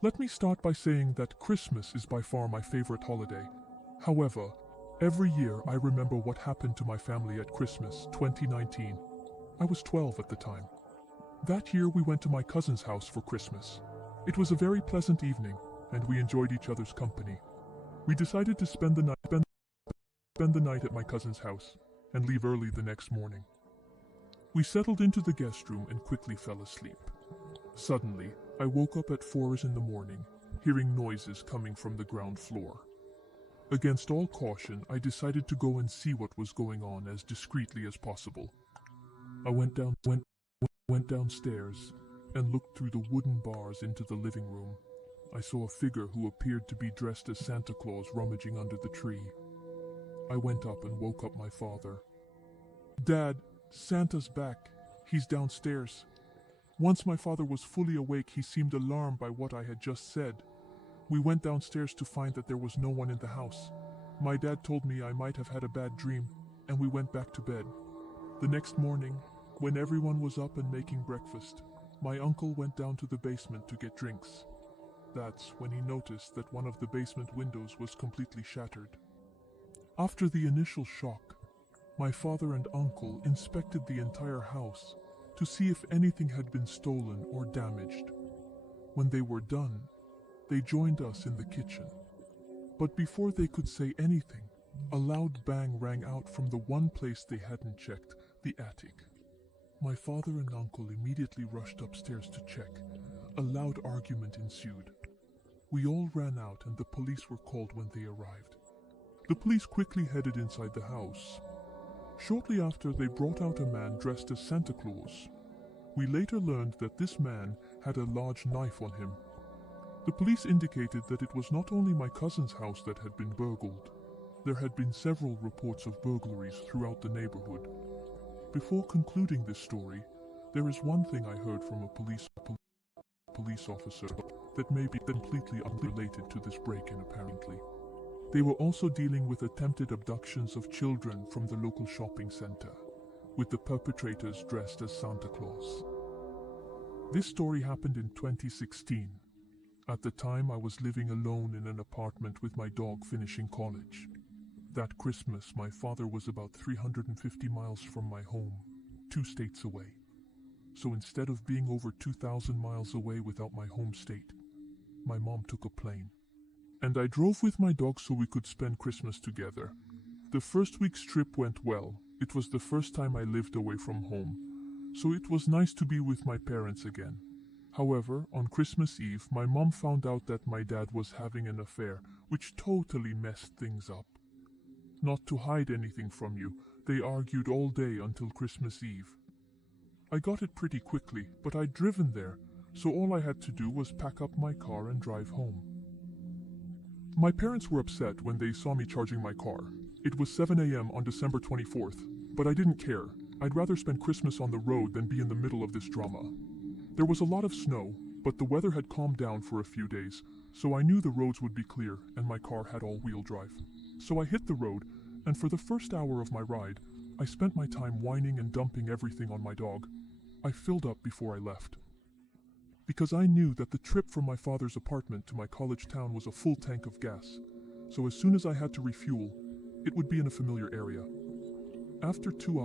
Let me start by saying that Christmas is by far my favorite holiday. However, every year I remember what happened to my family at Christmas 2019. I was 12 at the time. That year we went to my cousin's house for Christmas. It was a very pleasant evening, and we enjoyed each other's company. We decided to spend the night at my cousin's house and leave early the next morning. We settled into the guest room and quickly fell asleep. Suddenly, I woke up at 4 in the morning, hearing noises coming from the ground floor. Against all caution, I decided to go and see what was going on as discreetly as possible. I went downstairs and looked through the wooden bars into the living room. I saw a figure who appeared to be dressed as Santa Claus rummaging under the tree. I went up and woke up my father. "Dad, Santa's back. He's downstairs." Once my father was fully awake, he seemed alarmed by what I had just said. We went downstairs to find that there was no one in the house. My dad told me I might have had a bad dream, and we went back to bed. The next morning, when everyone was up and making breakfast, my uncle went down to the basement to get drinks. That's when he noticed that one of the basement windows was completely shattered. After the initial shock, my father and uncle inspected the entire house to see if anything had been stolen or damaged. When they were done, they joined us in the kitchen. But before they could say anything, a loud bang rang out from the one place they hadn't checked, the attic. My father and uncle immediately rushed upstairs to check. A loud argument ensued. We all ran out and the police were called when they arrived. The police quickly headed inside the house. Shortly after, they brought out a man dressed as Santa Claus. We later learned that this man had a large knife on him. The police indicated that it was not only my cousin's house that had been burgled. There had been several reports of burglaries throughout the neighborhood. Before concluding this story, there is one thing I heard from a police officer that may be completely unrelated to this break-in apparently. They were also dealing with attempted abductions of children from the local shopping center, with the perpetrators dressed as Santa Claus. This story happened in 2016. At the time, I was living alone in an apartment with my dog finishing college. That Christmas, my father was about 350 miles from my home, 2 states away. So instead of being over 2,000 miles away without my home state, my mom took a plane. And I drove with my dog so we could spend Christmas together. The first week's trip went well. It was the first time I lived away from home, so it was nice to be with my parents again. However, on Christmas Eve, my mom found out that my dad was having an affair, which totally messed things up. Not to hide anything from you, they argued all day until Christmas Eve. I got it pretty quickly, but I'd driven there, so all I had to do was pack up my car and drive home. My parents were upset when they saw me charging my car. It was 7 a.m. on December 24th, but I didn't care. I'd rather spend Christmas on the road than be in the middle of this drama. There was a lot of snow, but the weather had calmed down for a few days, so I knew the roads would be clear and my car had all-wheel drive. So I hit the road, and for the first hour of my ride, I spent my time whining and dumping everything on my dog. I filled up before I left. Because I knew that the trip from my father's apartment to my college town was a full tank of gas, so as soon as I had to refuel, it would be in a familiar area. After 2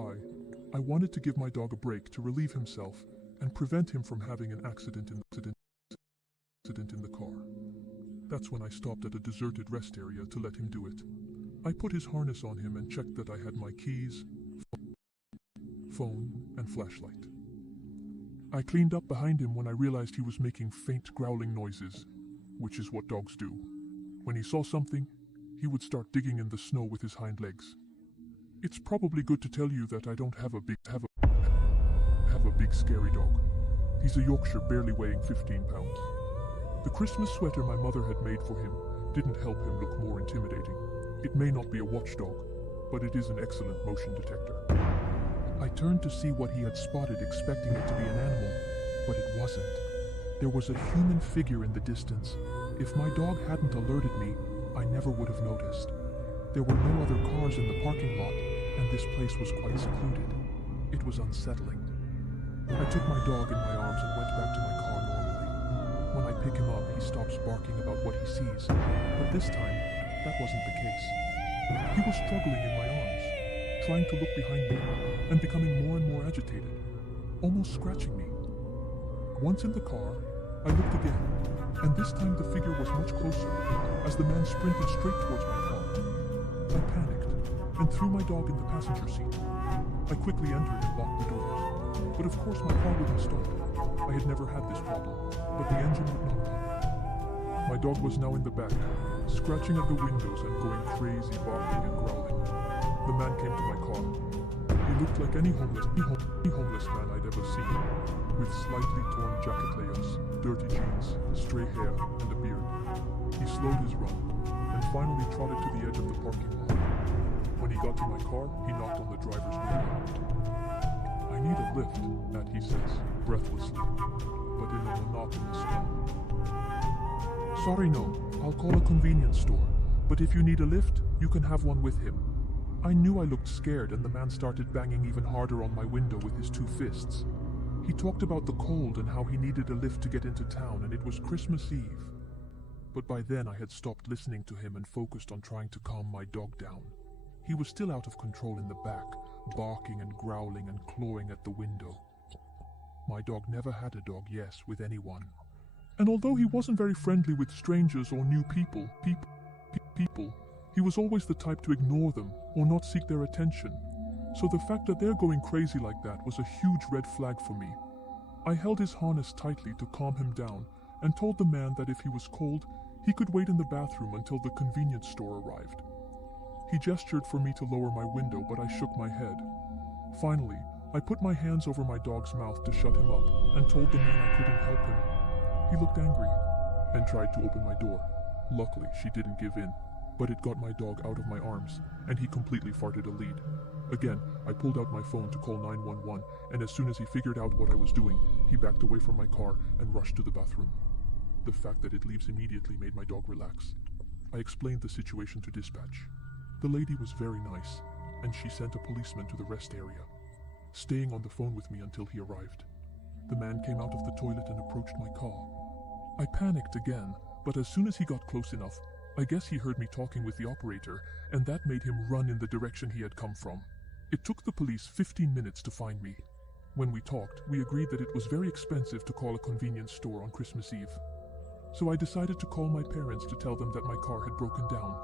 I wanted to give my dog a break to relieve himself and prevent him from having an accident in the car. That's when I stopped at a deserted rest area to let him do it. I put his harness on him and checked that I had my keys, phone, and flashlight. I cleaned up behind him when I realized he was making faint growling noises, which is what dogs do. When he saw something, he would start digging in the snow with his hind legs. It's probably good to tell you that I don't have a big scary dog. He's a Yorkshire barely weighing 15 pounds. The Christmas sweater my mother had made for him didn't help him look more intimidating. It may not be a watchdog, but it is an excellent motion detector. I turned to see what he had spotted, expecting it to be an animal, but it wasn't. There was a human figure in the distance. If my dog hadn't alerted me, I never would have noticed. There were no other cars in the parking lot, and this place was quite secluded. It was unsettling. I took my dog in my arms and went back to my car normally. When I pick him up, he stops barking about what he sees. But this time, that wasn't the case. He was struggling in my arms, trying to look behind me, and becoming more and more agitated, almost scratching me. Once in the car, I looked again, and this time the figure was much closer, as the man sprinted straight towards my car. I panicked, and threw my dog in the passenger seat. I quickly entered and locked the doors. But of course my car wouldn't start. I had never had this problem, but the engine would not run. My dog was now in the back, scratching at the windows and going crazy, barking and growling. The man came to my car. He looked like any homeless man I'd ever seen, with slightly torn jacket layers, dirty jeans, stray hair, and a beard. He slowed his run, and finally trotted to the edge of the parking lot. When he got to my car, he knocked on the driver's window. "I need a lift," that he says, breathlessly, but in a monotonous tone. "Sorry, no, I'll call a convenience store, but if you need a lift, you can have one with him." I knew I looked scared, and the man started banging even harder on my window with his two fists. He talked about the cold and how he needed a lift to get into town, and it was Christmas Eve. But by then I had stopped listening to him and focused on trying to calm my dog down. He was still out of control in the back, barking and growling and clawing at the window. My dog never had a dog, yes, with anyone. And although he wasn't very friendly with strangers or new people, he was always the type to ignore them or not seek their attention. So the fact that they're going crazy like that was a huge red flag for me. I held his harness tightly to calm him down and told the man that if he was cold, he could wait in the bathroom until the convenience store arrived. He gestured for me to lower my window, but I shook my head. Finally, I put my hands over my dog's mouth to shut him up and told the man I couldn't help him. He looked angry and tried to open my door. Luckily, she didn't give in, but it got my dog out of my arms, and he completely farted a lead. Again, I pulled out my phone to call 911, and as soon as he figured out what I was doing, he backed away from my car and rushed to the bathroom. The fact that it leaves immediately made my dog relax. I explained the situation to dispatch. The lady was very nice, and she sent a policeman to the rest area, staying on the phone with me until he arrived. The man came out of the toilet and approached my car. I panicked again, but as soon as he got close enough, I guess he heard me talking with the operator, and that made him run in the direction he had come from. It took the police 15 minutes to find me. When we talked, we agreed that it was very expensive to call a convenience store on Christmas Eve. So I decided to call my parents to tell them that my car had broken down.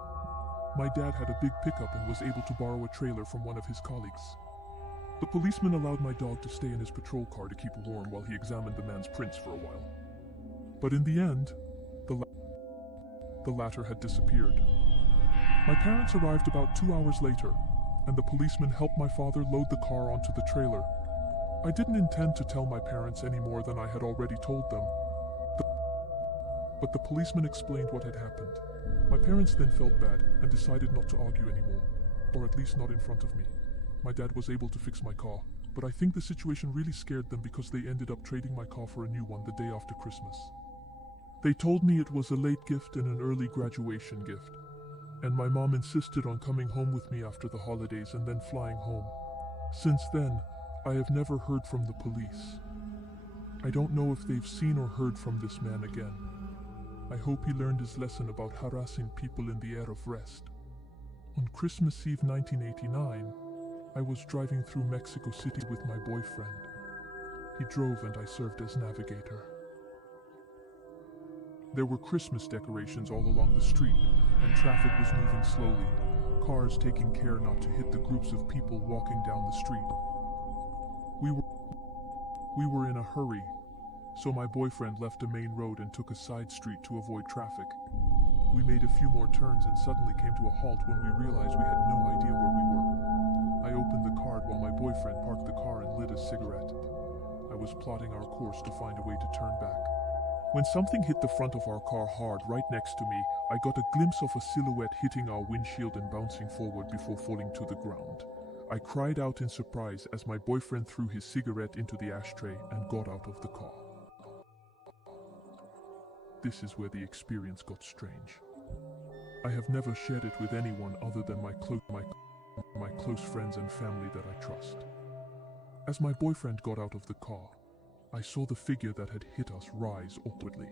My dad had a big pickup and was able to borrow a trailer from one of his colleagues. The policeman allowed my dog to stay in his patrol car to keep warm while he examined the man's prints for a while. But in the end, the latter had disappeared. My parents arrived about 2 hours later, and the policeman helped my father load the car onto the trailer. I didn't intend to tell my parents any more than I had already told them. But the policeman explained what had happened. My parents then felt bad and decided not to argue anymore, or at least not in front of me. My dad was able to fix my car, but I think the situation really scared them because they ended up trading my car for a new one the day after Christmas. They told me it was a late gift and an early graduation gift, and my mom insisted on coming home with me after the holidays and then flying home. Since then, I have never heard from the police. I don't know if they've seen or heard from this man again. I hope he learned his lesson about harassing people in the air of rest. On Christmas Eve 1989, I was driving through Mexico City with my boyfriend. He drove and I served as navigator. There were Christmas decorations all along the street, and traffic was moving slowly, cars taking care not to hit the groups of people walking down the street. We were in a hurry, so my boyfriend left a main road and took a side street to avoid traffic. We made a few more turns and suddenly came to a halt when we realized we had no idea where we were. I opened the card while my boyfriend parked the car and lit a cigarette. I was plotting our course to find a way to turn back. When something hit the front of our car hard right next to me, I got a glimpse of a silhouette hitting our windshield and bouncing forward before falling to the ground. I cried out in surprise as my boyfriend threw his cigarette into the ashtray and got out of the car. This is where the experience got strange. I have never shared it with anyone other than my close friends and family that I trust. As my boyfriend got out of the car, I saw the figure that had hit us rise awkwardly.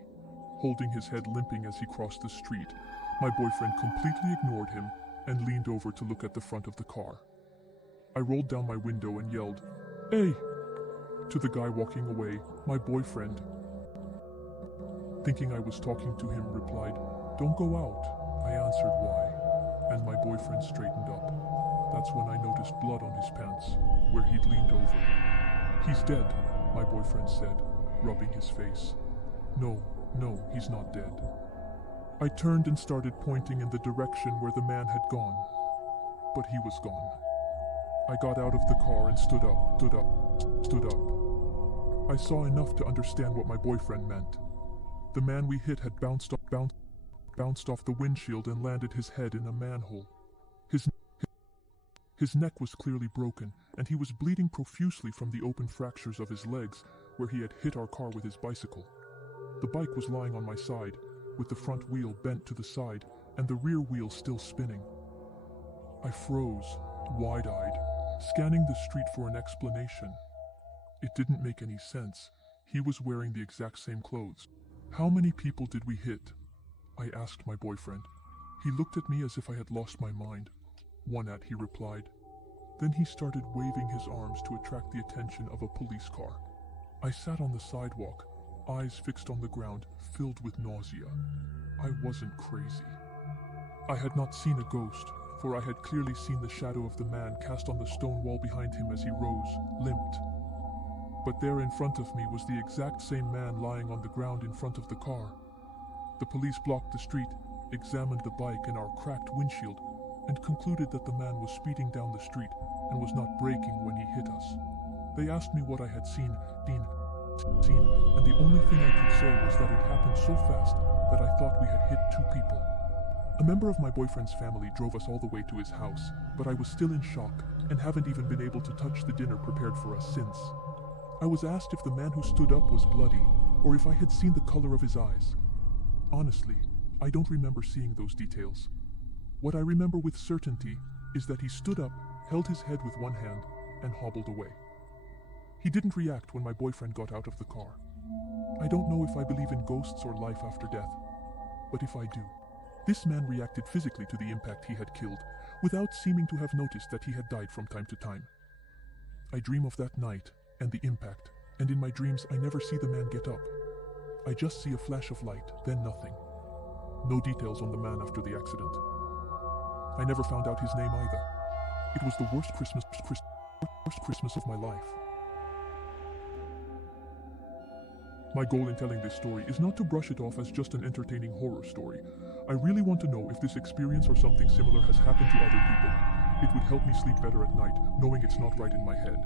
holding his head limping as he crossed the street. My boyfriend completely ignored him and leaned over to look at the front of the car. I rolled down my window and yelled, "Hey!" to the guy walking away. My boyfriend, thinking I was talking to him, replied, "Don't go out." I answered, "Why?" and my boyfriend straightened up. That's when I noticed blood on his pants, where he'd leaned over. "He's dead," my boyfriend said, rubbing his face. No, he's not dead." I turned and started pointing in the direction where the man had gone, but he was gone. I got out of the car and stood up. I saw enough to understand what my boyfriend meant. The man we hit had bounced off the windshield and landed his head in a manhole. His neck was clearly broken, and he was bleeding profusely from the open fractures of his legs where he had hit our car with his bicycle. The bike was lying on my side, with the front wheel bent to the side and the rear wheel still spinning. I froze, wide-eyed, scanning the street for an explanation. It didn't make any sense. He was wearing the exact same clothes. "How many people did we hit?" I asked my boyfriend. He looked at me as if I had lost my mind. "One," he replied. Then he started waving his arms to attract the attention of a police car. I sat on the sidewalk, eyes fixed on the ground, filled with nausea. I wasn't crazy. I had not seen a ghost, for I had clearly seen the shadow of the man cast on the stone wall behind him as he rose, limped. But there in front of me was the exact same man lying on the ground in front of the car. The police blocked the street, examined the bike and our cracked windshield, and concluded that the man was speeding down the street and was not braking when he hit us. They asked me what I had seen, and the only thing I could say was that it happened so fast that I thought we had hit 2 people. A member of my boyfriend's family drove us all the way to his house, but I was still in shock and haven't even been able to touch the dinner prepared for us since. I was asked if the man who stood up was bloody, or if I had seen the color of his eyes. Honestly, I don't remember seeing those details. What I remember with certainty is that he stood up, held his head with one hand, and hobbled away. He didn't react when my boyfriend got out of the car. I don't know if I believe in ghosts or life after death, but if I do, this man reacted physically to the impact he had killed, without seeming to have noticed that he had died from time to time. I dream of that night and the impact, and in my dreams I never see the man get up. I just see a flash of light, then nothing. No details on the man after the accident. I never found out his name either. It was the worst Christmas of my life. My goal in telling this story is not to brush it off as just an entertaining horror story. I really want to know if this experience or something similar has happened to other people. It would help me sleep better at night, knowing it's not right in my head.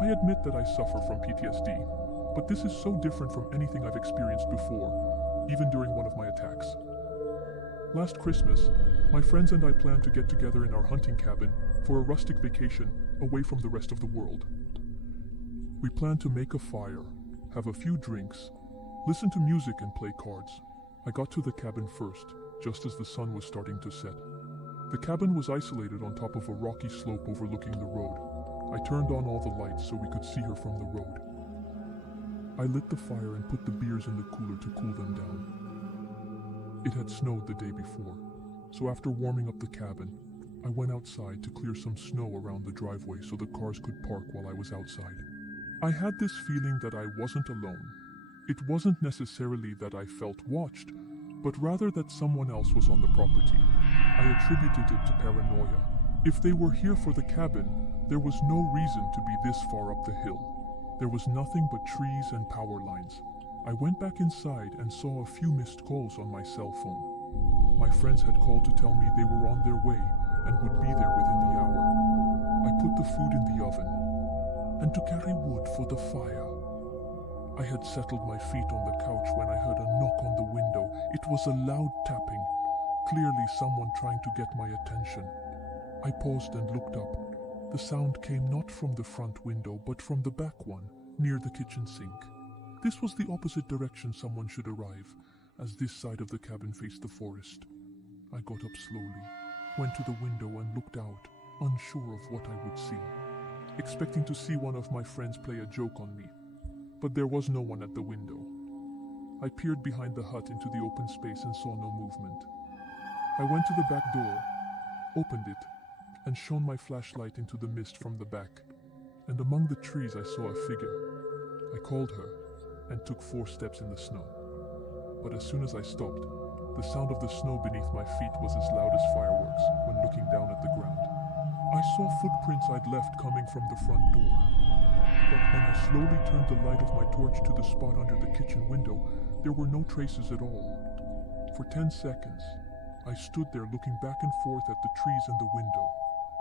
I admit that I suffer from PTSD, but this is so different from anything I've experienced before, even during one of my attacks. Last Christmas, my friends and I planned to get together in our hunting cabin for a rustic vacation away from the rest of the world. We planned to make a fire, have a few drinks, listen to music and play cards. I got to the cabin first, just as the sun was starting to set. The cabin was isolated on top of a rocky slope overlooking the road. I turned on all the lights so we could see her from the road. I lit the fire and put the beers in the cooler to cool them down. It had snowed the day before, so after warming up the cabin, I went outside to clear some snow around the driveway so the cars could park while I was outside. I had this feeling that I wasn't alone. It wasn't necessarily that I felt watched, but rather that someone else was on the property. I attributed it to paranoia. If they were here for the cabin, there was no reason to be this far up the hill. There was nothing but trees and power lines. I went back inside and saw a few missed calls on my cell phone. My friends had called to tell me they were on their way and would be there within the hour. I put the food in the oven and to carry wood for the fire. I had settled my feet on the couch when I heard a knock on the window. It was a loud tapping, clearly someone trying to get my attention. I paused and looked up. The sound came not from the front window, but from the back one, near the kitchen sink. This was the opposite direction someone should arrive, as this side of the cabin faced the forest. I got up slowly, went to the window and looked out, unsure of what I would see, expecting to see one of my friends play a joke on me. But there was no one at the window. I peered behind the hut into the open space and saw no movement. I went to the back door, opened it, and shone my flashlight into the mist from the back. And among the trees I saw a figure. I called her and took 4 steps in the snow. But as soon as I stopped, the sound of the snow beneath my feet was as loud as fireworks when looking down at the ground. I saw footprints I'd left coming from the front door. But when I slowly turned the light of my torch to the spot under the kitchen window, there were no traces at all. For 10 seconds, I stood there looking back and forth at the trees and the window.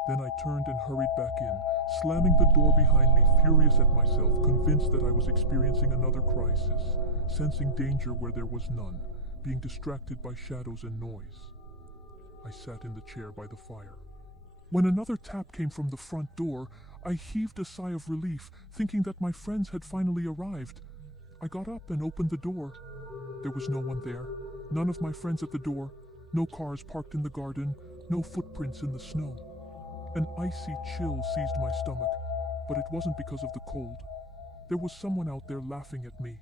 Then I turned and hurried back in, slamming the door behind me, furious at myself, convinced that I was experiencing another crisis, sensing danger where there was none, being distracted by shadows and noise. I sat in the chair by the fire. When another tap came from the front door, I heaved a sigh of relief, thinking that my friends had finally arrived. I got up and opened the door. There was no one there, none of my friends at the door, no cars parked in the garden, no footprints in the snow. An icy chill seized my stomach, but it wasn't because of the cold. There was someone out there laughing at me,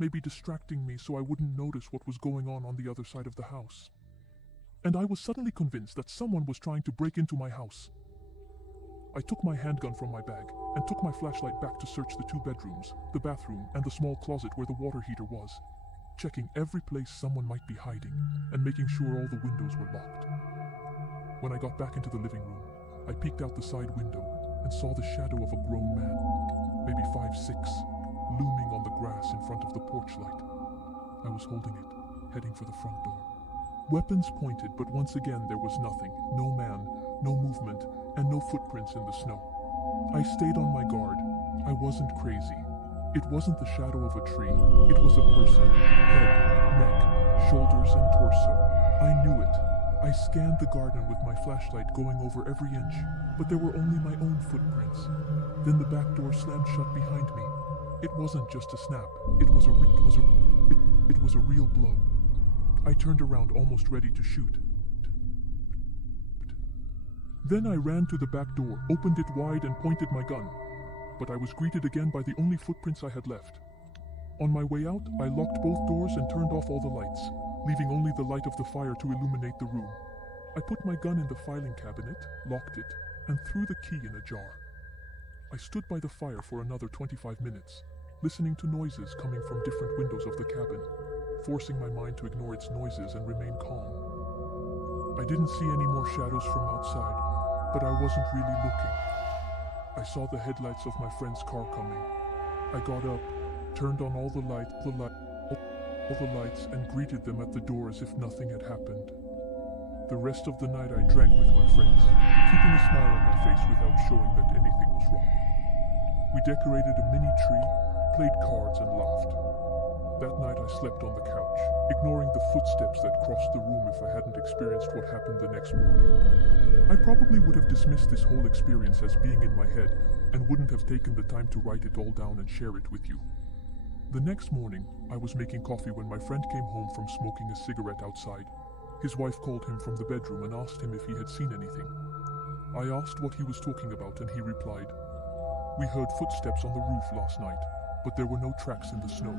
maybe distracting me so I wouldn't notice what was going on the other side of the house. And I was suddenly convinced that someone was trying to break into my house. I took my handgun from my bag and took my flashlight back to search the 2 bedrooms, the bathroom, and the small closet where the water heater was, checking every place someone might be hiding and making sure all the windows were locked. When I got back into the living room, I peeked out the side window and saw the shadow of a grown man, maybe 5'6", looming on the grass in front of the porch light. I was holding it, heading for the front door. Weapons pointed, but once again there was nothing. No man, no movement, and no footprints in the snow. I stayed on my guard. I wasn't crazy. It wasn't the shadow of a tree. It was a person. Head, neck, shoulders, and torso. I knew it. I scanned the garden with my flashlight going over every inch, but there were only my own footprints. Then the back door slammed shut behind me. It wasn't just a snap. It was a real blow. I turned around, almost ready to shoot. Then I ran to the back door, opened it wide, and pointed my gun. But I was greeted again by the only footprints I had left. On my way out, I locked both doors and turned off all the lights, leaving only the light of the fire to illuminate the room. I put my gun in the filing cabinet, locked it, and threw the key in a jar. I stood by the fire for another 25 minutes, listening to noises coming from different windows of the cabin, forcing my mind to ignore its noises and remain calm. I didn't see any more shadows from outside, but I wasn't really looking. I saw the headlights of my friend's car coming. I got up, turned on all the lights, and greeted them at the door as if nothing had happened. The rest of the night I drank with my friends, keeping a smile on my face without showing that anything was wrong. We decorated a mini tree, played cards, and laughed. That night I slept on the couch, ignoring the footsteps that crossed the room if I hadn't experienced what happened the next morning. I probably would have dismissed this whole experience as being in my head and wouldn't have taken the time to write it all down and share it with you. The next morning, I was making coffee when my friend came home from smoking a cigarette outside. His wife called him from the bedroom and asked him if he had seen anything. I asked what he was talking about and he replied, "We heard footsteps on the roof last night, but there were no tracks in the snow."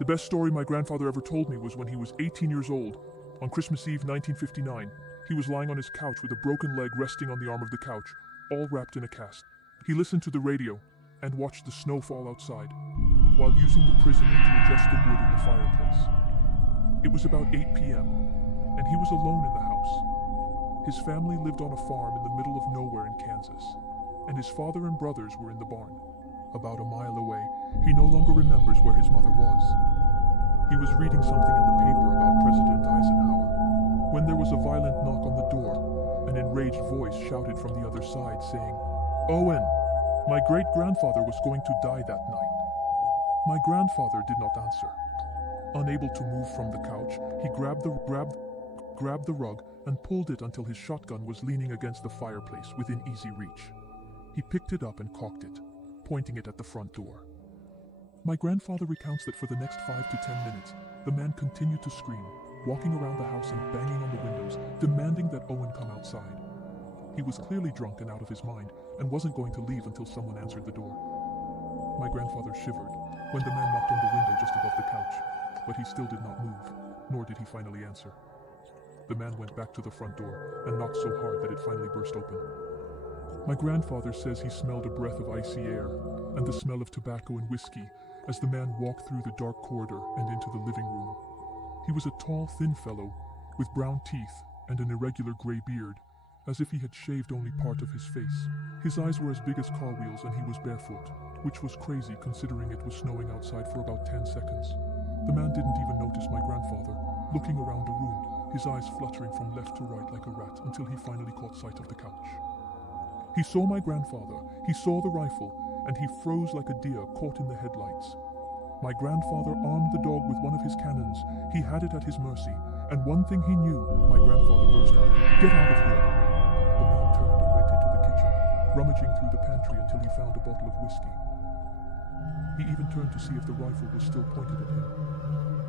The best story my grandfather ever told me was when he was 18 years old. On Christmas Eve 1959, he was lying on his couch with a broken leg resting on the arm of the couch, all wrapped in a cast. He listened to the radio and watched the snow fall outside, while using the prisoner to adjust the wood in the fireplace. It was about 8 p.m., and he was alone in the house. His family lived on a farm in the middle of nowhere in Kansas, and his father and brothers were in the barn. About a mile away, he no longer remembers where his mother was. He was reading something in the paper about President Eisenhower, when there was a violent knock on the door. An enraged voice shouted from the other side, saying, "Owen, my great-grandfather was going to die that night." My grandfather did not answer. Unable to move from the couch, he grabbed the rug and pulled it until his shotgun was leaning against the fireplace within easy reach. He picked it up and cocked it, pointing it at the front door. My grandfather recounts that for the next 5 to 10 minutes, the man continued to scream, walking around the house and banging on the windows, demanding that Owen come outside. He was clearly drunk and out of his mind, and wasn't going to leave until someone answered the door. My grandfather shivered when the man knocked on the window just above the couch, but he still did not move, nor did he finally answer. The man went back to the front door and knocked so hard that it finally burst open. My grandfather says he smelled a breath of icy air and the smell of tobacco and whiskey as the man walked through the dark corridor and into the living room. He was a tall, thin fellow with brown teeth and an irregular gray beard, as if he had shaved only part of his face. His eyes were as big as car wheels and he was barefoot, which was crazy considering it was snowing outside for about 10 seconds. The man didn't even notice my grandfather, looking around the room, his eyes fluttering from left to right like a rat until he finally caught sight of the couch. He saw my grandfather, he saw the rifle, and he froze like a deer caught in the headlights. My grandfather armed the dog with one of his cannons. He had it at his mercy, and one thing he knew, my grandfather burst out, "Get out of here!" The man turned and went into the kitchen, rummaging through the pantry until he found a bottle of whiskey. He even turned to see if the rifle was still pointed at him.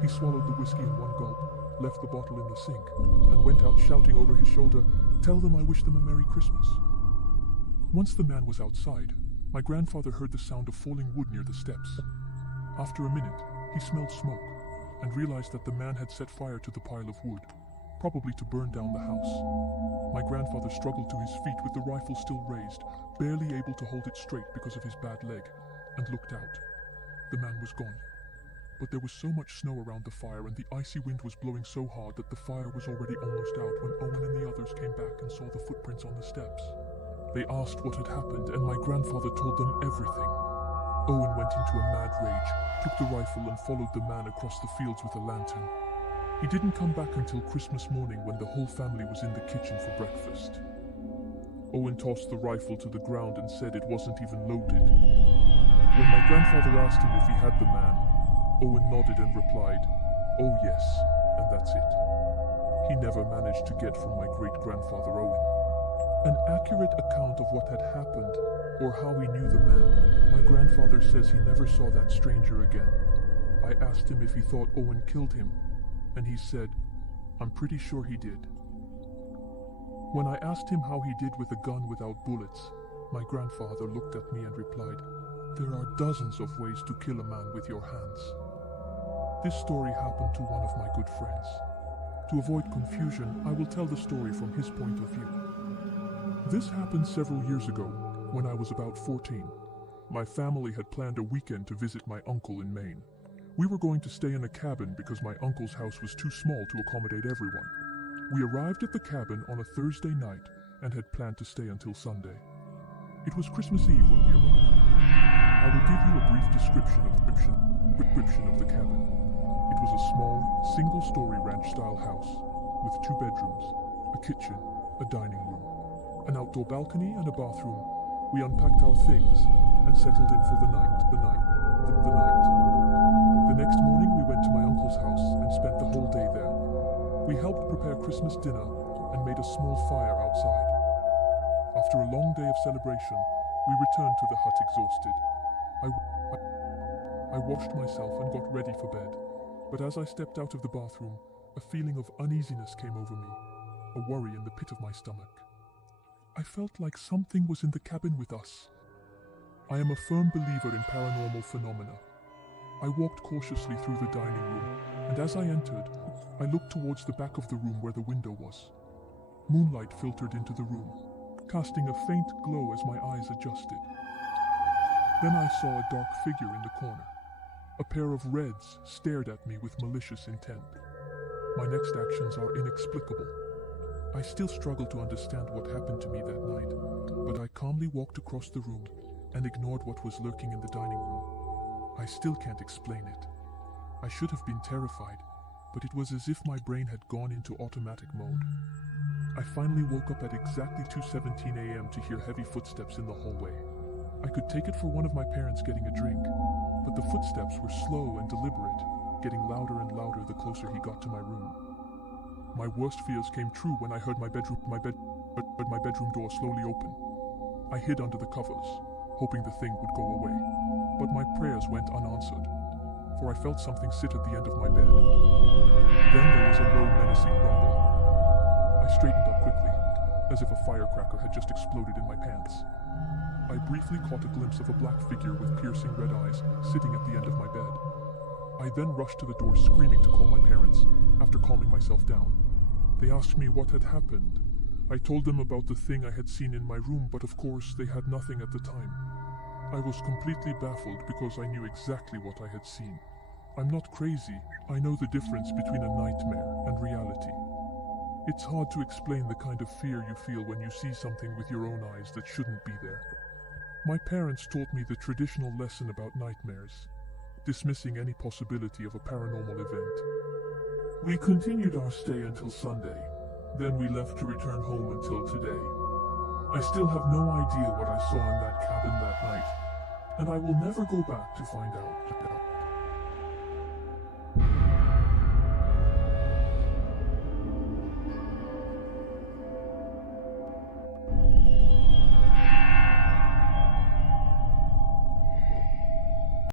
He swallowed the whiskey in one gulp, left the bottle in the sink, and went out shouting over his shoulder, "Tell them I wish them a Merry Christmas." Once the man was outside, my grandfather heard the sound of falling wood near the steps. After a minute, he smelled smoke and realized that the man had set fire to the pile of wood, probably to burn down the house. My grandfather struggled to his feet with the rifle still raised, barely able to hold it straight because of his bad leg, and looked out. The man was gone. But there was so much snow around the fire and the icy wind was blowing so hard that the fire was already almost out when Owen and the others came back and saw the footprints on the steps. They asked what had happened and my grandfather told them everything. Owen went into a mad rage, took the rifle and followed the man across the fields with a lantern. He didn't come back until Christmas morning when the whole family was in the kitchen for breakfast. Owen tossed the rifle to the ground and said it wasn't even loaded. When my grandfather asked him if he had the man, Owen nodded and replied, "Oh yes, and that's it." He never managed to get from my great-grandfather Owen an accurate account of what had happened or how he knew the man. My grandfather says he never saw that stranger again. I asked him if he thought Owen killed him, and he said, "I'm pretty sure he did." When I asked him how he did with a gun without bullets, my grandfather looked at me and replied, "There are dozens of ways to kill a man with your hands." This story happened to one of my good friends. To avoid confusion, I will tell the story from his point of view. This happened several years ago, when I was about 14. My family had planned a weekend to visit my uncle in Maine. We were going to stay in a cabin because my uncle's house was too small to accommodate everyone. We arrived at the cabin on a Thursday night and had planned to stay until Sunday. It was Christmas Eve when we arrived. I will give you a brief description of the cabin. It was a small, single-story ranch-style house with 2 bedrooms, a kitchen, a dining room, an outdoor balcony and a bathroom. We unpacked our things and settled in for the night. The next morning we went to my uncle's house and spent the whole day there. We helped prepare Christmas dinner and made a small fire outside. After a long day of celebration, we returned to the hut exhausted. I washed myself and got ready for bed, but as I stepped out of the bathroom, a feeling of uneasiness came over me, a worry in the pit of my stomach. I felt like something was in the cabin with us. I am a firm believer in paranormal phenomena. I walked cautiously through the dining room, and as I entered, I looked towards the back of the room where the window was. Moonlight filtered into the room, casting a faint glow as my eyes adjusted. Then I saw a dark figure in the corner. A pair of reds stared at me with malicious intent. My next actions are inexplicable. I still struggle to understand what happened to me that night, but I calmly walked across the room and ignored what was lurking in the dining room. I still can't explain it. I should have been terrified, but it was as if my brain had gone into automatic mode. I finally woke up at exactly 2:17 a.m. to hear heavy footsteps in the hallway. I could take it for one of my parents getting a drink, but the footsteps were slow and deliberate, getting louder and louder the closer he got to my room. My worst fears came true when I heard my bedroom door slowly open. I hid under the covers, hoping the thing would go away, but my prayers went unanswered, for I felt something sit at the end of my bed. Then there was a low, menacing rumble. I straightened up quickly, as if a firecracker had just exploded in my pants. I briefly caught a glimpse of a black figure with piercing red eyes sitting at the end of my bed. I then rushed to the door screaming to call my parents, after calming myself down. They asked me what had happened. I told them about the thing I had seen in my room, but of course they had nothing at the time. I was completely baffled because I knew exactly what I had seen. I'm not crazy. I know the difference between a nightmare and reality. It's hard to explain the kind of fear you feel when you see something with your own eyes that shouldn't be there. My parents taught me the traditional lesson about nightmares, dismissing any possibility of a paranormal event. We continued our stay until Sunday. Then we left to return home until today. I still have no idea what I saw in that cabin that night, and I will never go back to find out.